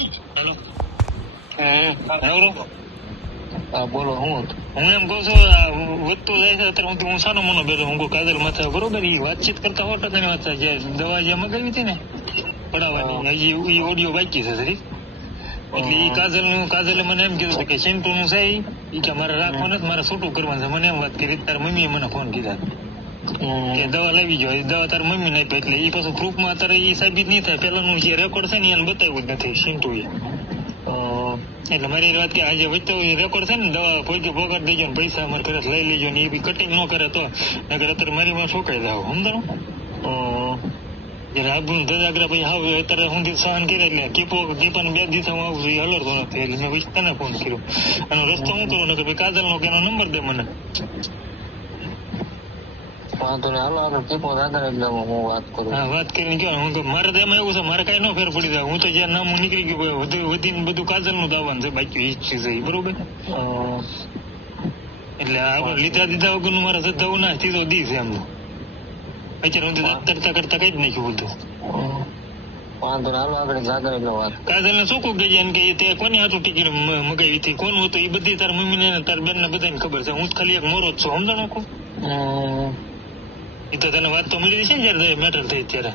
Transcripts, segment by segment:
Hello હા હા બોલો હું હું એમ કહું છું વધતું જાય છે અત્યારે હું હું સાનો મનો બેઠો હું કાજલ માથે બરોબર ઈ વાતચીત કરતા હોટ તને વાત. જે દવા જે મગાવી હતી ને પડાવવાની હજી ઈ ઓડિયો બાકી છે સરી એટલે એ કાજલનું કાજલે મને એમ કીધું કે ચિંટુ નું છે એ કે મારે રાખવાનું મારે છૂટું કરવાનું છે. મને એમ વાત કરી તારી મમ્મીએ મને ફોન કીધા કે દવા લાવી જોઈએ. દવા તાર મમ્મી નાખી એટલે એ પાછું પ્રૂફમાં અત્યારે એ સાબિત નહીં થાય. પેલાનું જે રેકોર્ડ છે ને એને બતાવ્યું જ નથી સિન્ટુએ એટલે મારી વાત કે આજે વચ્ચે રેકોર્ડ છે ને દવા કોઈ પોગાડ દેજો ને પૈસા અમારે ઘરે લઈ લેજો ને એ બી કટિંગ ન કરે તો. નગર અત્યારે મારી માં શોકાઈ જાવ સમજાણું? જયારે આબુ દજાગરા પછી હાવ અત્યારે હું સહન કરે એટલે કીપો દીપાને બે દિવસ હું આવું છું એ હલરતો નથી એટલે મેં પછી તને ફોન કર્યો. અને રસ્તો હું કરું નગર ભાઈ કાજલ નો કેનો નંબર દે મને. વાંધો નહીં. હાલો આપણે ટીપો દાદા એટલે હું વાત કરું હા વાત કરીને કહો હું કહું, મારે તો એમાં એવું છે મારે કઈ ન ફેર પડી જાય. હું તો જ્યાં નામ નીકળી ગયું વધુ વધીને બધું કાજલ દાવાનું છે બાકી ઈ જ છે એ બરોબર એટલે આપણે લીધા દીધા વગર મારે સદાવું ના સીધો દી છે એમનો. અત્યારે હું કરતા કરતા કઈ જ નાખ્યું બધું. વાંધો હાલો જાગર એટલે વાત કાજલ ને શું કહું કે જેમ કે તે કોની હાથું ટિકિટ મગાવી હતી? કોનું હતું? એ બધી તાર મમ્મી ને તાર બેન ને બધાને ખબર છે. હું ખાલી એક મોરો જ છું સમજણ અમ, એ તો તને વાત તો મળી છે ને જયારે મેટર થઈ ત્યારે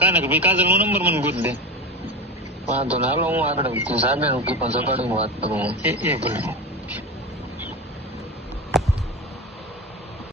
કાને કે ભાઈ કાજલ નો નંબર મને ગોત દે વાંધો ના હું આગળ જાગર પણ જગાડીને વાત કરું એ ભલે